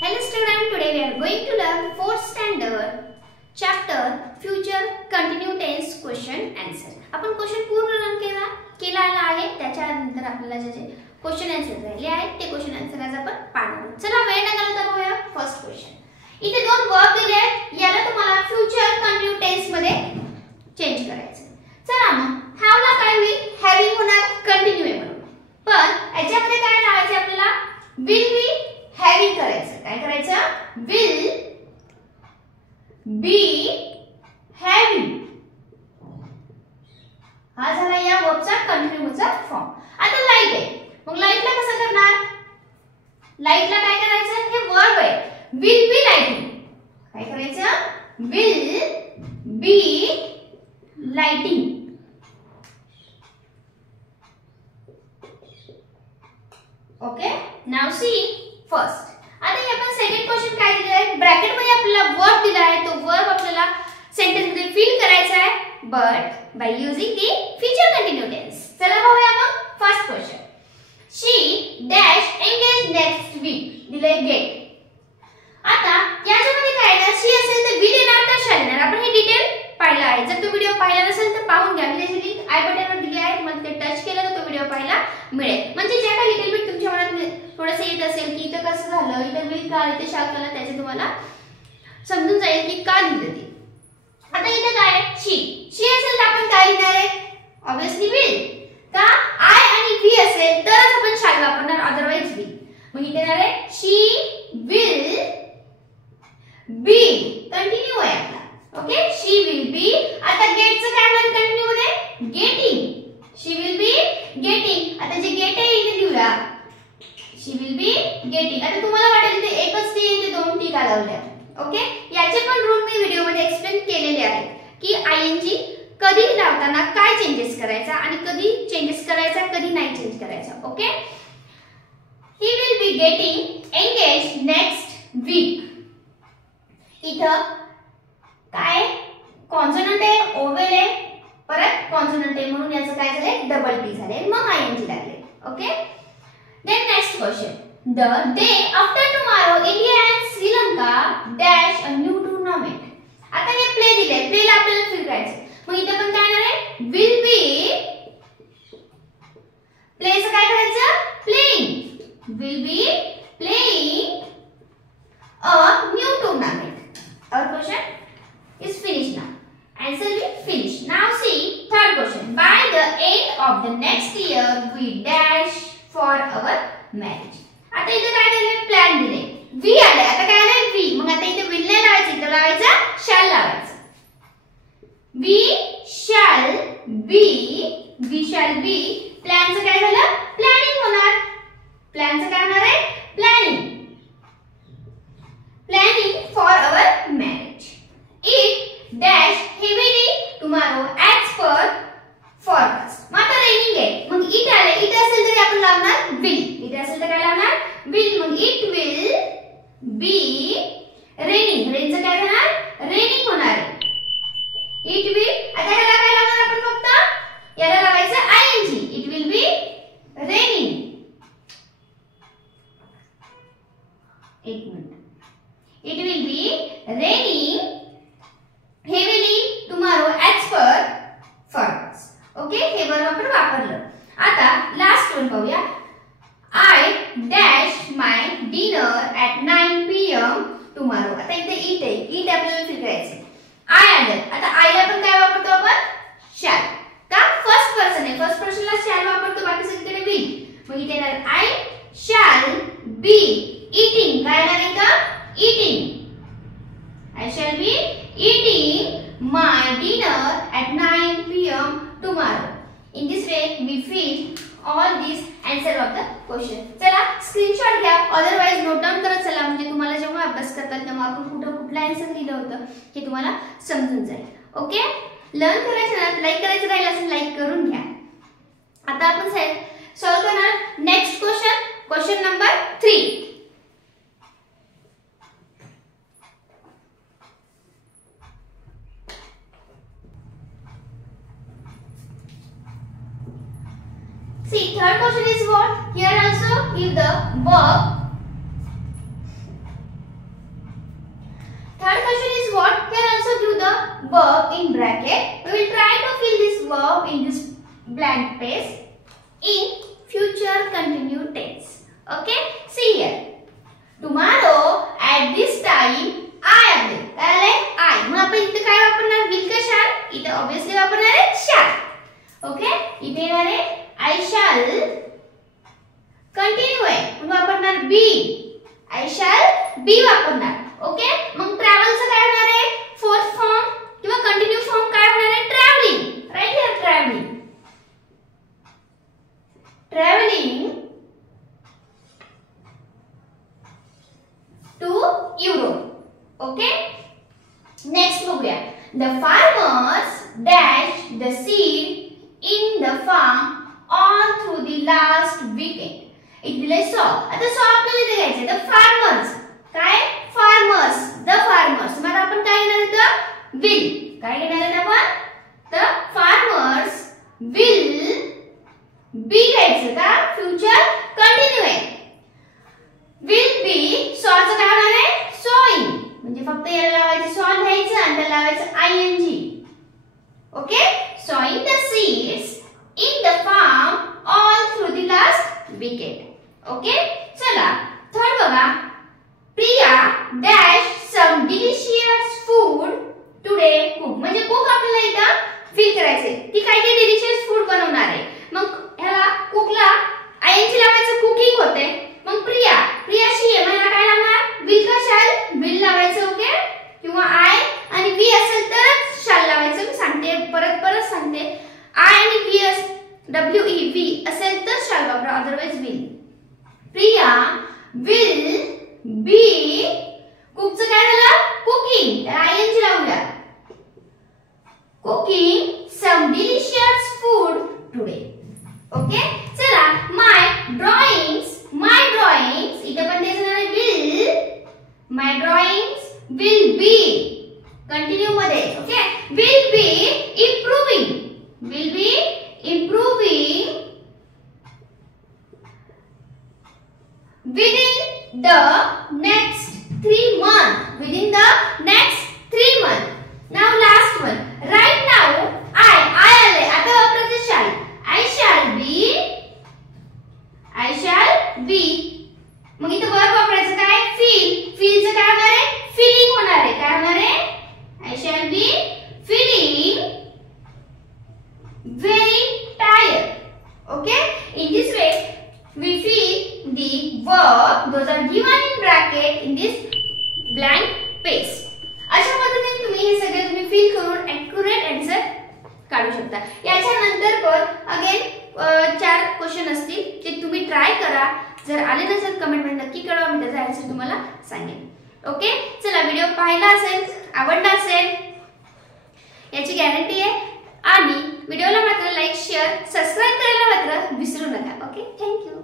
Hello students, today we are going to learn 4th standard chapter future continuous tense question answer. आपण question पूर्ण run केलेला आहे. त्याच्यानंतर आपल्याला जे क्वेश्चन आन्सर राहिले आहेत ते क्वेश्चन आन्सर आज आपण पाहणार आहोत. चला वेळ न घालवता बघूया फर्स्ट क्वेश्चन. इथे दोन वर्ब दिले आहेत. याला तुम्हाला फ्युचर कंटिन्यू टेन्स मध्ये चेंज करायचं. चला मग हॅव ला काय होईल? हॅविंग होणार कंटिन्यू आहे म्हणून. पण याच्यामध्ये काय लावायचं आपल्याला? विल बी हॅविंग करायचं. काय करायचं? Will be having. हा झाला या वर्बचा कंटिन्यूचा फॉर्म. आता लाईट आहे. मग लाईटला कसं करणार? लाईटला काय करायचं? हे वर्ब आहे. Will be lighting. काय करायचं? Will be lighting. Okay, now see first. आता हे आपण सेकंड क्वेश्चन काय दिले आहे? ब्रॅकेट मध्ये आपल्याला वर्ब दिला आहे. तो वर्ब आपल्याला सेंटेन्स मध्ये फिल करायचा आहे, but by using the future continue tense. चला बघूया मग first question. She dash engage next week. दिले गेट. आता याच्यामध्ये काय आहे? शी असेल तर विल येणार का शॅल येणार? आपण हे डिटेल पाहिला आहे. जर तो व्हिडिओ पाहिला नसेल तर पाहून घ्या. मी त्याची लिंक आय बटनवर दिली आहे. तुम्हाला ते टच केलं तर तो व्हिडिओ पाहायला मिळेल. म्हणजे जे काही लिटिल बिट तुमच्या मनात थोडंसं येत असेल की इथं कसं झालं, इथं विल का, इथे शॅल का, त्याचे तुम्हाला समजून जाईल की का लिहिलं ते. आता इथे काय आहे? शी असेल तर आपण काय लिहिणार आहे? Obviously will. का आय आणि वी असेल तरच आपण शॅल वापरणार, अदरवाइज विल. मग इथे येणार आहे शी विल बी. कंटिन्यू आहे आपला. Okay, she will be. आता गेटचं काय होणार कंटिन्यू मध्ये? Getting. She will be getting. आता जे गेट आहे इथे लिहूया. शी विल बी गेटिंग. आता तुम्हाला वाटेल इथे एकच टी इथे दोन टी का लावल्या. ओके, याचे पण रूल मी व्हिडिओ मध्ये एक्सप्लेन केलेले आहेत की आयएनजी कधी लावताना काय चेंजेस करायचा आणि कधी चेंजेस करायचा, कधी नाही चेंज करायचा. Okay, he will be getting engage next week. इथं काय कॉन्सोनंट आहे, ओवेल आहे, परत कॉन्सोनंट आहे म्हणून याचं काय झालंय? डबल टी झाले, मग आयएनजी लागले. Okay, then next question. The day after tomorrow India and Sri Lanka dash a new tournament. आता हे प्ले दिले. प्लेला आपल्याला फिल करायचं. मग इथे पण काय येणार आहे? Will be. प्लेचं काय करायचं? Playing. Will be playing a new tournament. Our question is finished now. Answer will finish. Now see third question. By the end of the next year, we dash for our marriage. आता इथे काय दिले? Plan दिले. We आले. आता काय आले? We. मग आता इथे विल नाही लावायचं, इथे लावायचं शॅल लावायचं. We shall be. We shall be. प्लॅनचं काय झालं? प्लॅनिंग होणार. प्लॅनचं काय होणार आहे? Planning. Planning for our marriage. It dash heavily tomorrow as per forecast. मग आता raining आहे. मग it आले. it असेल तर आपण लावणार will. it असेल तर काय लावणार? will. मग it will be raining. rainचं काय होणार? raining होणार आहे. it will. आता ह्याला काय लावणार आपण? फक्त याला लावायचं ing. it will be raining. एक minute. It will be raining heavily tomorrow as per forecast. Okay, हे वर्ब आपण वापरलं. आता लास्ट वन पाहूया. I dash my dinner at 9 PM tomorrow. आता इथे eat आहे. eat आपल्याला फिल करायचं. I आलं. आता I ला पण काय वापरतो आपण? shall. का फर्स्ट पर्सन आहे. फर्स्ट पर्सनला shall वापरतो, बाकी सगळीकडे will. मग इथे येणार I shall be eating. काय येणार आहे का? Eating. I shall be eating my dinner at 9 PM tomorrow. In this way, we fill all these answer of the question. चला स्क्रीनशॉट घ्या, अदरवाइज नोट डाउन करत चला. म्हणजे तुम्हाला जेव्हा अभ्यास करतात तेव्हा आपण कुठला आन्सर लिहिलं होतं हे तुम्हाला समजून जाईल. ओके, लर्न करायचं ना, लाईक करायचं राहिलं असेल लाईक करून घ्या. आता आपण सॉल्व करणार next question. Question number 3. See, third question is what? Here also give the verb Third question is what? Here also give the verb in bracket. We will try to fill this verb in this blank space in future continuous tense. Okay? See here. Tomorrow at this time I am there. काय आले? I. मग आपण इथे काय वापरणार? will का shall? इथे obviously वापरणार आहे shall. Okay? इथे येणार आहे I shall continue आहे. मग वापरणार be. I shall be वापरणार. ओके? मग ट्रॅव्हलचं काय होणार आहे? फोर्थ फॉर्म किंवा कंटिन्यू फॉर्म काय होणार आहे? Travelling. Right here travelling. Travelling to Europe. Okay? Next बघूया. The farmers dashed the seed in the farm all through the last weekend. एक दिले सॉ. आता सॉ आपल्याला इथे घ्यायचे. The farmers. काय? Farmers. The farmers. मग आपण काय घेणार इथं? Will. काय घेणार आहे आपण? The farmers will be घ्यायचं का? Future continue आहे. will be सॉचं काय होणार आहे? sowing. म्हणजे फक्त याला लावायचं सॉ लिहायचं आणि त्याला लावायचं ing. Okay? sowing the seeds in the farm all through the last weekend. Okay? चला थर्ड बघा. Priya dash some delicious food today cook. म्हणजे कुक आपल्याला इथं फिल करायचे. ती काय काय डिलिशियस फूड बनवणार आहे. मग ह्याला कुकला ing लावायचं कुकिंग होते. मग प्रियाशी आहे मला काय लावणार? will का shall? will लावायचं. ओके? किंवा I आणि we असेल तर shall लावायचं. मी सांगते परत सांगते. I आणि we असेल तर shall वापरा, otherwise will. Priya will be कुकचं काय झालं? कुकिंग. त्याला ing लावूया. cooking some delicious food today. Okay? चला my drawings इथे पण तेच आहे will. my drawings will be continue मध्ये. Okay? will be improving within the next 3 months. Now last one. Right now I आले. आता वापरायचं shall. I shall be. मग इथे वर्ब वापरायचं काय? फीलचं काय होणार आहे? फीलिंग होणार आहे. काय होणार आहे? I shall be feeling very tired. Okay? In this way we fill the verb. Those are given in bracket in this blank space. अशा पद्धतीने तुम्ही हे फिल करून ॲक्युरेट आन्सर काढू शकता. याच्यानंतर पण अगेन 4 क्वेश्चन असतील ते तुम्ही ट्राय करा. जर आले नसेल कमेंट मध्ये नक्की कळवा. मी त्याचा आन्सर तुम्हाला सांगेन. ओके? चला व्हिडिओ पाहिला असेल, आवडला असेल याची गॅरंटी आहे. आणि व्हिडिओला मात्र लाईक, शेअर, सबस्क्राइब करायला मात्र विसरू नका. ओके? थँक्यू.